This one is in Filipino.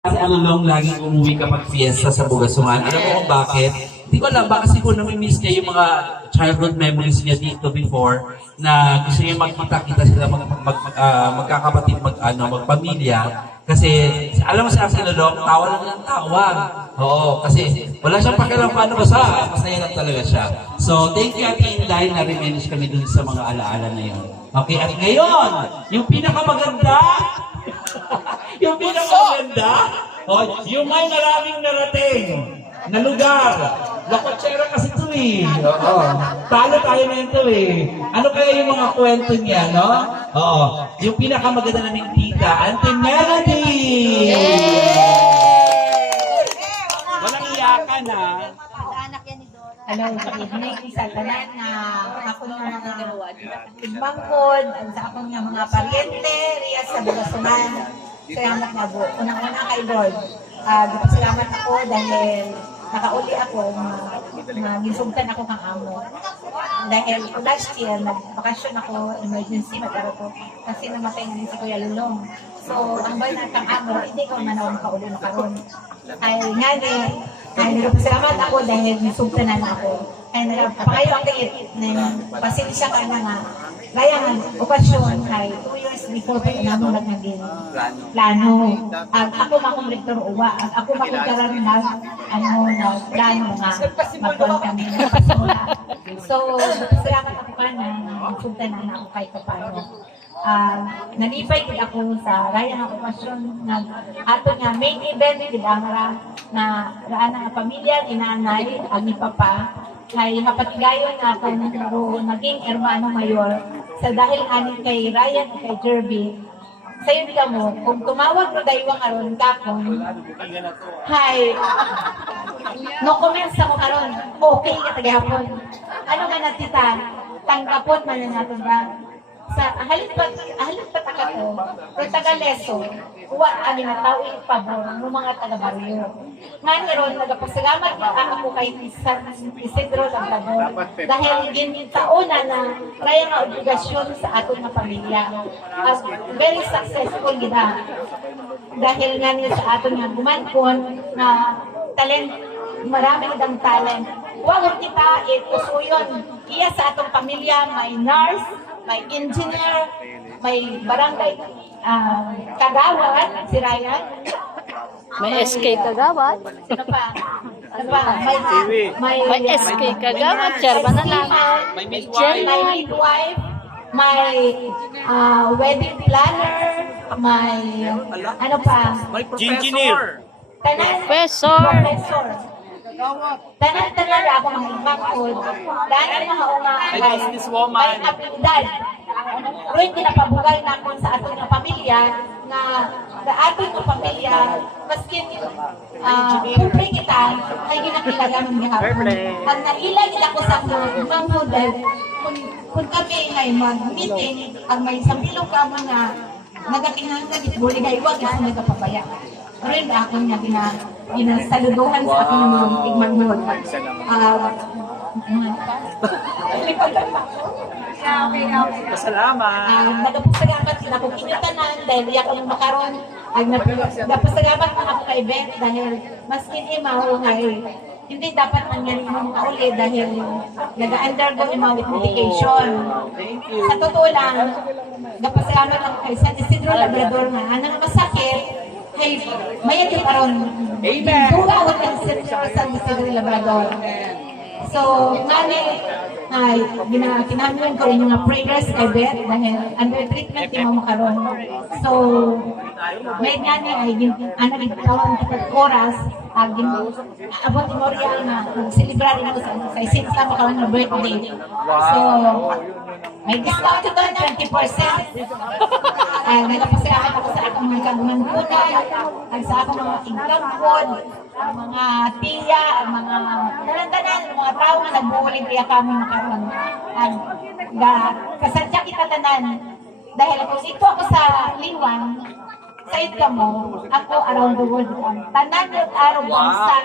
Kasi alulong laging umuwi kapag fiesta sa Bugasungan. Alam mo kung bakit? Hindi ko alam, baka siguro nami-miss niya yung mga childhood memories niya dito before na gusto niya magkita-kita sila magkakapatid, magpamilya. Kasi alam mo sa alulong, tawa lang ng tawa. Oo, kasi wala siyang pakialam paano basta, masaya lang talaga siya. So, thank you Ate Inday na reminisce kami dun sa mga alaala na yun. Okay, at ngayon, yung pinakamaganda, yung pinakamaganda, yung may maraming narating na lugar. Lakotsera kasi ito eh. Oo. Talo tayo na ito eh. Ano kaya yung mga kwento niya, no? Oo. Yung pinakamaganda naming tita, Auntie Melody! Walang iyakan ha. Hello, good evening sa tanan na ako nga Igmangkod, sa akong nga mga paryente, riya sa Bugasungan. Salamat na po. Unang-una kay Lord. Salamat ako dahil nakauli ako, gisugtan ako kang amo. Dahil last year, nagbakasyon ako, emergency, mag-aro ko, kasi namatay din si Kuya Lulong. So, ang bay na kang amo, hindi ko manawang kauli na karon. Ay nga nagpasalamat ako dahil gisugtan na ako. Ay nagpakayo ang tingit, pasensya ka na nga. Kaya nga, okasyon ay 2 years before pa namin naging plano. Ako makong rektor uwa, ako makong karan na plano nga magkuhan kami ng pasimula. So, salamat ako ka na nagpunta na ako kahit paano. Nalipay din ako sa raya ng okasyon na ato nga main event din ang na raan ng pamilya, inanay, ang ni Papa, ay mapatigayon na ako naging hermano mayor sa dahil anin kay Ryan at kay Jerby. Sayon ka mo, kung tumawag mo daywang aron kakon, hay, no comments ako karon, okay ka tagahapon. Ano man na tita, tanggapon man na natin ba? Sa halipat ako, kung taga-leso, uwa ani na tao pabor ng mga taga-baryo. Nga ron, nagapasalamat ako kay Isidro Labrador dahil din tauna na kaya nga obligasyon sa aton nga pamilya. Very successful gina. Dahil nga niya sa aton nga gumankon na talent, marami ng talent. Huwag kita itusuyon. Iya sa atong pamilya, may nurse, may engineer, may barangay kagawad, si Ryan. May SK Kagawad. Ano pa? Ano pa? May SK Kagawad, chairman na lang. May midwife. May midwife, may wedding planner, may ano pa? May engineer. Professor. Tanan ako mga ibangkod. Dahil mga una May businesswoman. may abilidad. Pero hindi napabugay na ako sa atong pamilya na atong pamilya maski pobre kita ay ginakilala ng gihapon. Ang nailag ako sa mga model kung kami ay mag-meeting ang may sambilong ka mga nagakinahanglan itbuli na iwag na nagkapapaya. Pero hindi ako niya ginasaluduhan sa aking mga igmangmod. Salamat. Nagapasalamat sila kung inyatanan dahil iyak ang makaroon. Nagapasalamat mga ako ka-event dahil maskin imaw ngay hindi dapat nangyari mo kauli dahil nag-undergo imaw with medication. Sa totoo lang, nagapasalamat ako kay San Isidro Labrador nga anang masakit ay mayat yung karon. Amen. Buga ako ng San Isidro Labrador. So, ay kinahanglan ko rin yung prayers kay Beth dahil under treatment yung mga karon. So, may nga niya ay nagtawang oras abot ni Morial na celebrar rin ako sa isin sa makaroon ng birthday. So, may discount ito ng 20%. Nagpasalamat ako sa akong mga kagumangkunan, sa akong mga tingkangkod, ang mga tiya, ang mga tanan-tanan, ang mga tao na nagbuuling kaya kami makaroon. Kasadya kita tanan. Dahil kung ito ako sa Liwang, side ka mo, ako around the world. Tanan at araw bansa,